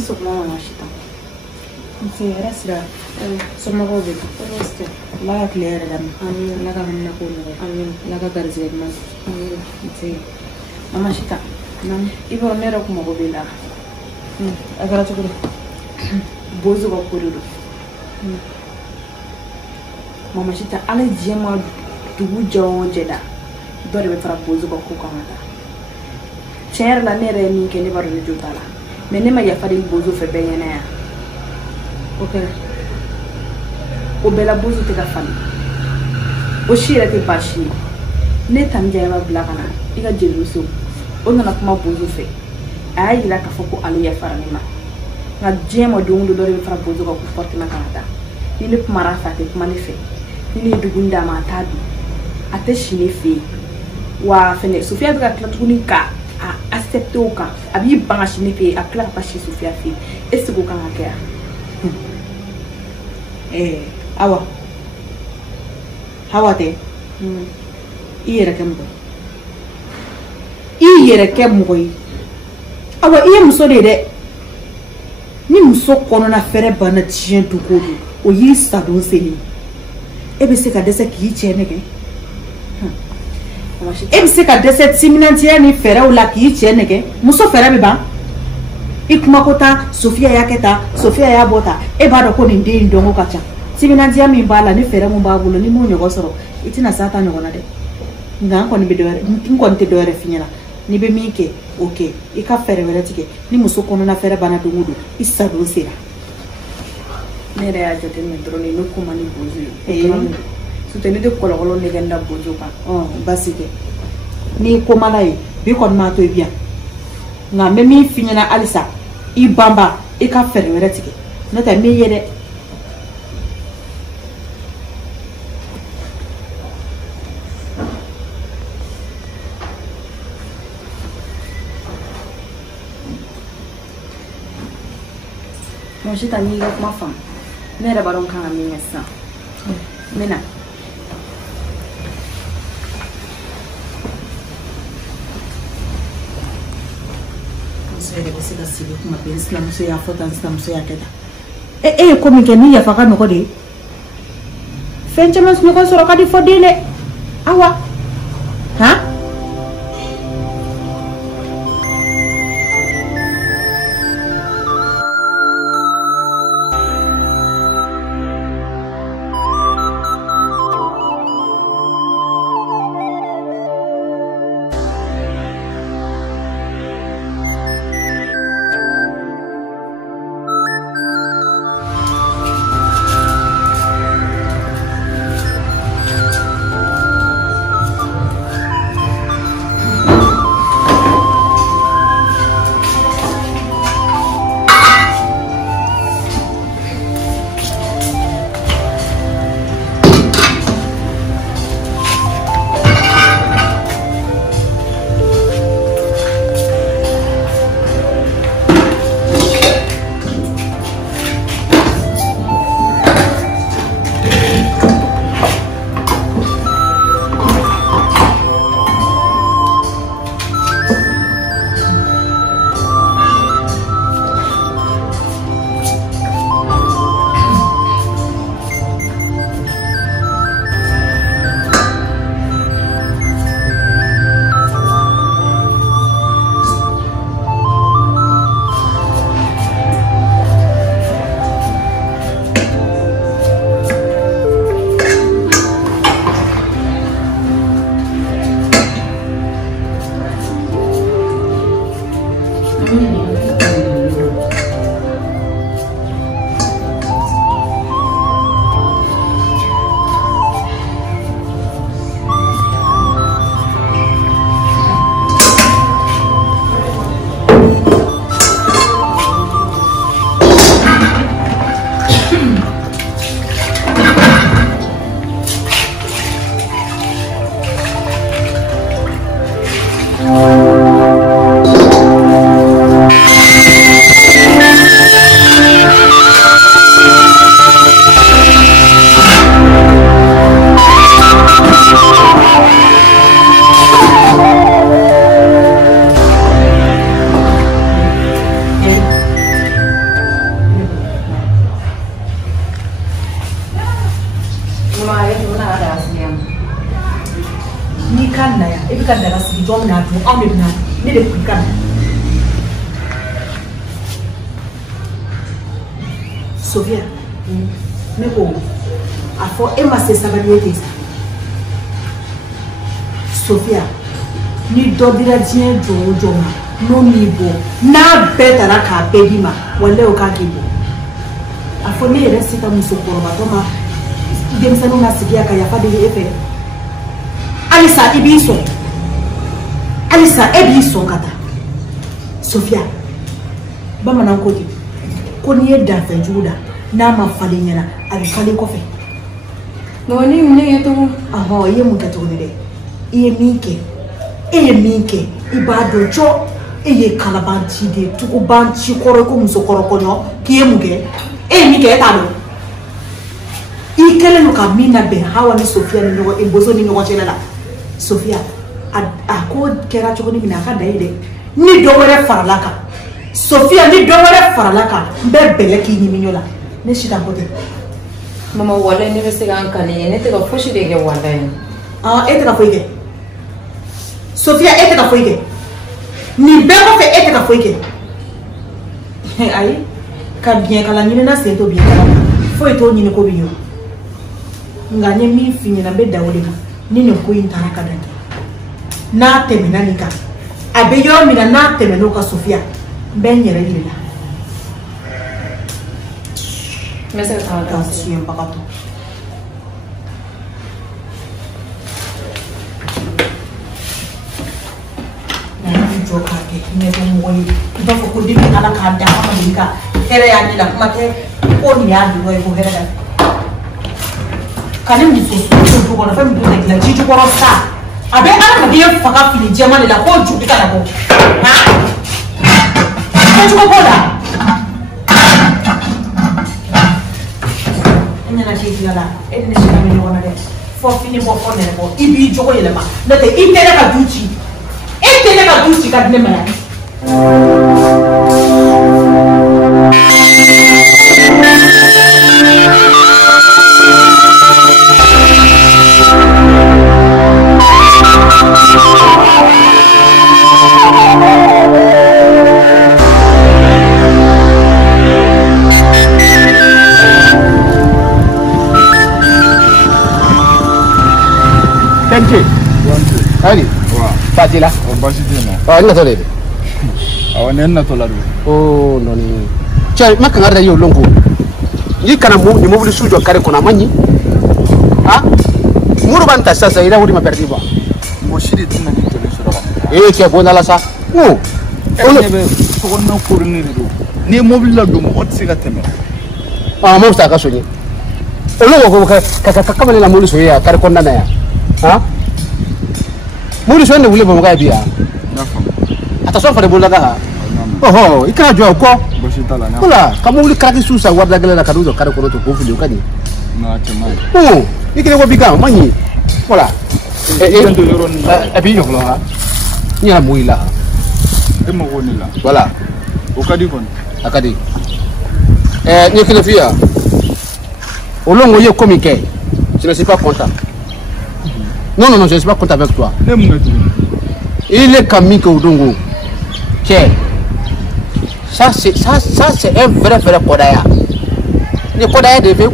so mama mashita. C'est reste sur ma robe. Reste. La claire dame. Amin. La gamna ko no. Amin. La ga garze man. Amin. C'est Mama shita. nam. Ibo nero kuma go bela. Agara to ko. Bozo go kododo. Mama shita ala jema dugu jawo jeda. Dore be fara bozo go ko kamata. Cher la nere mi ke ne baro ni jotala. Mais ne ma ya fari bozo fe benyana ya. OK. O bela bozo te ka fali. O shira te bashi. Ne tamja ya bla kana. Iga jeruso. O nana kuma bozo fe. Ay ila ka foko alu ya fara ni ma. Nga jema dungu dore be fara bozo go ko porte na kanata. Ile kuma rafa te kuma ne fe. Ile dugunda ma tabi. Ate shine fe. Wa fene Sofia be ka klatuni ka accepter o kan. Abi banga shine fe a kla pa shi Sofia fe. Est-ce que kan akea? Awa. Hawate. Iyere ke mbo. Iyere ke mbo yi. Awa iye muso de. Ni muso kono na fere bana tien to kodo. O yi sado seni. Ebe se ka dese ki tiene ke. Ebe se ka dese timinantia ni fere o la ki tiene ke. Muso fere be ba. Ikuma kota Sofia yaketa, Sofia ya bota. E ba do ko ni ndi ndongo kacha. Timinantia mi bala ni fere mo ba bulo ni mo nyogo soro. Itina sata nyogo na de. Nga ko ni be doere, nko nte doere finyana. Ni be mi ke, OK. I ka fere wele tike. Ni muso kono na fere bana dungudu. Isa do sera. Ne ya jote ni drone no kuma ni bozo. Suteni de kolokolo ne ganda bozo ka. Basike. Ni komala yi, bi kon ma to bia. Nga me mi finyana alisa. I bamba, I ka fere wele tike. No ta mi yede. Mo shita ni ga kuma fam. Ne da baron kan amin yasa. Mena. Muso de bese ka sibi kuma be islam muso ya fota islam muso ya keda. Ko mi ke ni ya faka no ko de. Fenchama no ko soro ka di fodine. Awa. Ha? kan na ya e bi ka daga sigi jɔn na dun anw de bina ne de kun kan Sofia ne ko a fɔ e ma se sabali ye sa Sofia ni dɔ dira diɲɛ jɔn o jɔn ma n'o m'i bɔ n'a bɛɛ taara k'a bɛɛ di ma walahi o k'a k'i bɔ a fɔ ne yɛrɛ se ka musokɔrɔbatɔ ma denmisɛnninw na sigiya ka yafa deli e fɛ halisa i b'i sɔn halisa e b'i sɔn ka taa Sofia bamanan ko di ko n'i ye danfɛn jugu da n'a ma falen ɲɛna a bɛ falen kɔfɛ mɔgɔ ni mun ye tugun ahɔ i ye mun kɛ tuguni dɛ i ye min kɛ e ye min kɛ i b'a dɔn jɔ e ye kalabanci de tugubanci kɔrɔ ko musokɔrɔ kɔɲɔ k'i ye mun kɛ e ye min kɛ e t'a dɔn i kɛlen don ka min labɛn Hawa ni Sofia ni ɲɔgɔn bozo ni ɲɔgɔn cɛla la Sofia a ko kɛra cogo min na a ka da ye dɛ ni dɔ wɛrɛ farala kan Sofia ni dɔ wɛrɛ farala kan n bɛ bɛlɛ k'i ɲimi ɲɔ la ne si t'a fɔ ten mama walahi ne bɛ se k'an kali ye ne tɛ ka fosi de kɛ walahi e tɛ ka foyi kɛ Sofia e tɛ ka foyi kɛ nin bɛɛ kɔfɛ e tɛ ka foyi kɛ ayi ka biɲɛkala ɲinina sen to biɲɛkala ma foyi t'o ɲini ko bi ye nka n ye min f'i ɲɛna n bɛ da o de kan ni nin ko in taara ka dan kɛ n'a tɛmɛna nin kan a bɛ yɔrɔ min na n'a tɛmɛn'o kan Sofia n bɛ n yɛrɛ yiri la n bɛ se ka taa ka suyɛnbagatɔ jɔ k'a kɛ ɲɛdɔnmɔgɔ ye i b'a fɔ ko depi Ala k'a da a ma deli ka hɛrɛ y'a ɲɛ la kuma tɛ ko nin y'a dɔgɔ ye ko hɛrɛ da ka ne muso so du kɔnɔ fɛn min b'o dilan ji jukɔrɔ sa a bɛ adamaden faga fini jɛman de la k'o joli ka na bɔ kɛcogo b'o la e nana k'i tilala e ni ne si ka bɛ ɲɔgɔn na dɛ fɔ fini bɔ fɔ nɛrɛ bɔ i b'i jogo yɛlɛma n'o tɛ i tɛ ne ka du ci e tɛ ne ka du ci ka di ne ma yan Allez, Fatila. On va se dire non. Ah, non, attendez. On est na toladu. Oh, non. Tiens, ma kan ada yo longo. Ni kana mo ni mobili sujo kare kona manyi. Ha? Muru banta sasa ira wuri ma perdi ba. Mo shiri tinna ni tole so da. Eh, ke bona la sa. Oh. Ono be ko na kurni do. Ni mobili la do mo otsiga teme. Ah, mo sta ka so ni. Olo ko ka kama la mulu so ya kare kona na ya. Ha? Mulu so ne wule ba mo ga biya. Attention fare bola ga. Oh, ikana jo ko. Voilà, kamu wuli kraki susa warda gele na kaduzo kare ko to ko fili kani. Na temai. Oh, ikene ko biga manyi. Voilà. Abi yo lo ha. Ni ha muila. E mo woni la. Voilà. O kadi kon. Akadi. Ni kile fia. Olongo ye communiquer. Je ne suis pas content. Non, je ne suis pas content avec toi. Il est comme Miko Udungu. Tiens. Ça c'est un vrai Kodaya. Le Kodaya de vieux.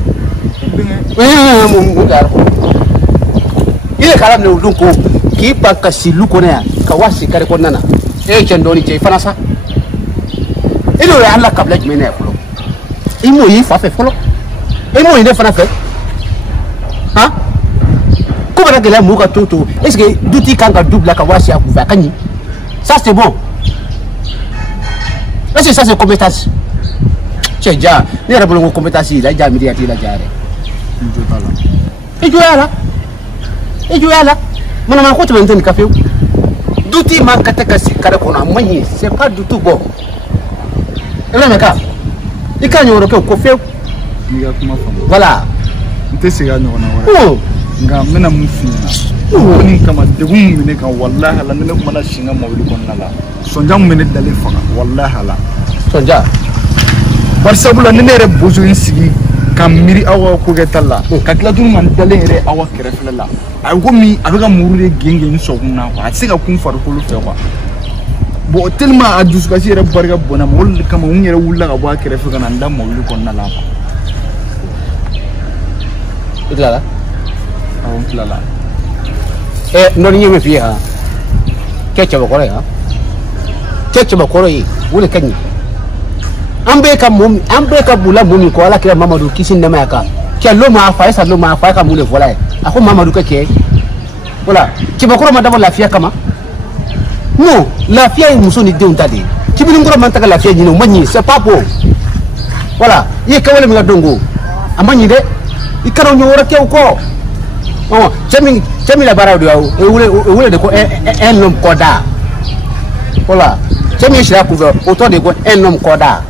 Il est quand même Udungu qui pas kasi Lukonea, Kawasi Karikonana. Et Chendoni Fanasa. Il aurait un la câble qui m'énerve. Il m'a fait follow. Et moi il est fan fait. Hein? Comment que la mouka toto? Est-ce que d'outil quand double la Kawasi a couvert Kani? Ça c'est bon. Est-ce que ça c'est compétence? Tiens, déjà, les rabbins ont compétence, il a déjà mis à la jarre. Et tu es là. Mon amant, tu m'entends, café. D'outil manque à Takasi Karakona, Moigny, c'est pas du tout bon. Et là, mec, il can y avoir un café. Voilà. Tu sais, nga mena mufina ni kama de mumine kan wallahi la ne kuma na shinga mawli kon nala sonja mumine dale faka wallahi la sonja barsabula ne re bozo sigi ka miri awa ko getalla ka tila dun man dalen re awa kerefle la ay ko mi abega murure genge ni sokuna ko asiga kun faru ko lu fe ko bo tellement adus ka sire barga bona mol kama un yere wulla ka ba kerefe kana ndam mo lu ko na la itlala awon tilala non yeme fiha kecce ba kore ha kecce ba kore yi wule kanyi ambe ka bula mumi ko ala kira Mamadou kisin na maka ke lo ma fa isa lo ma fa ka mule vola ako Mamadou kake wala ki ba koro madamo lafiya kama no lafiya yi muso ni de untade ki bi ngoro man taka lafiya jino manyi c'est pas beau wala ye ka wala mi ga dongo amanyi de ikaro nyora ke ko oh chemi la bara do wule de ko un homme koda voilà chemi shira ku autant de ko un homme koda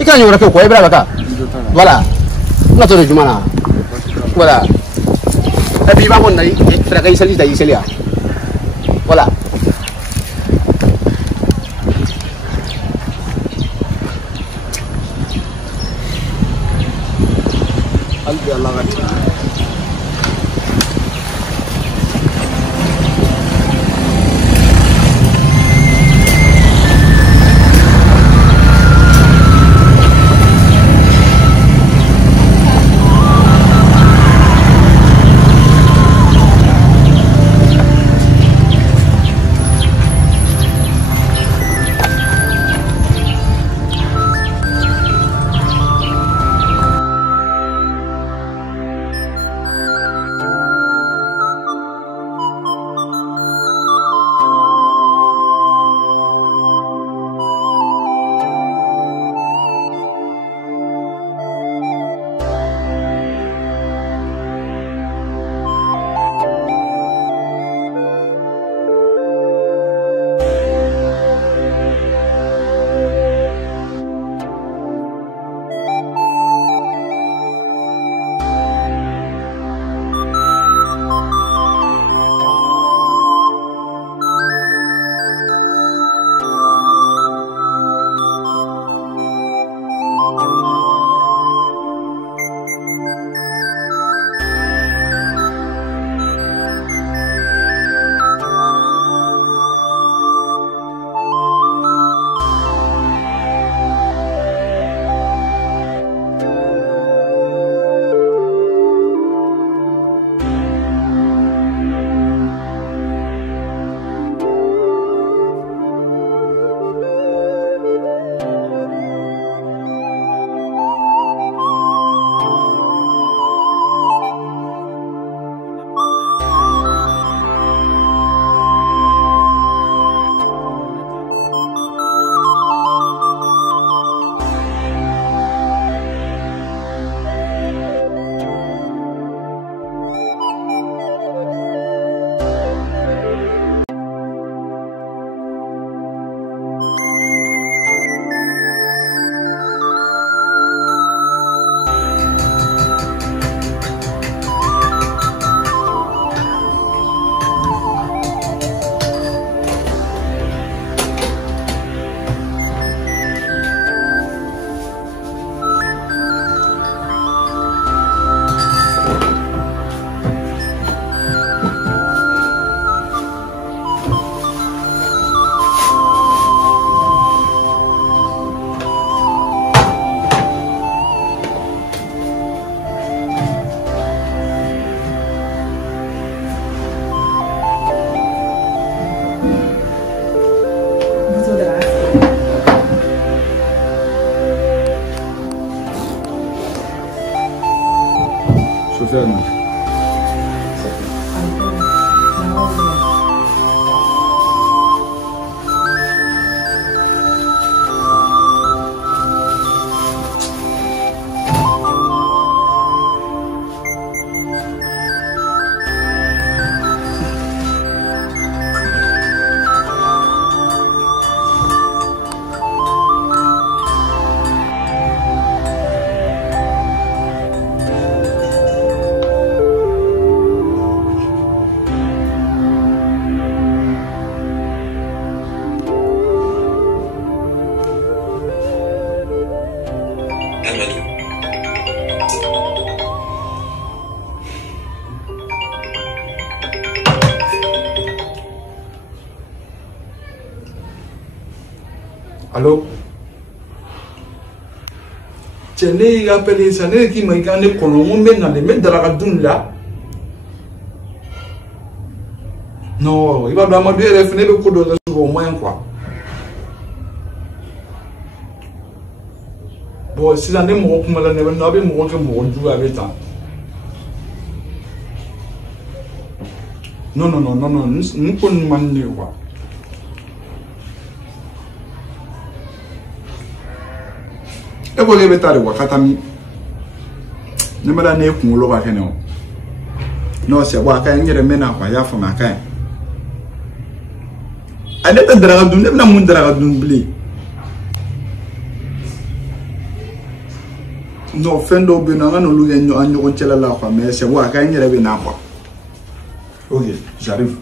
ikaro nyora ke ko ibra baka voilà na to de jumana voilà abi ba bon nai tra kai sali dai selia voilà albi allah gati Sofiane. Allô? Tiens, les gars, appelez ça, les qui m'ont gagné qu'on met dans les mettre dans la radoune là. Non, il va vraiment bien revenir le coup de au moins quoi. Bon, si j'en ai mon coup, je ne vais pas me jouer avec ça. Non, nous pouvons demander quoi. Et vous avez été quoi, Katami? Ne me donnez pas le droit. Non, c'est quoi, quand il y a des ménages, il y a des femmes. Il y a des draps, il y a des draps. Non, fin d'aujourd'hui, nous avons un mais c'est quoi, quand il y a des ménages. Ok, j'arrive.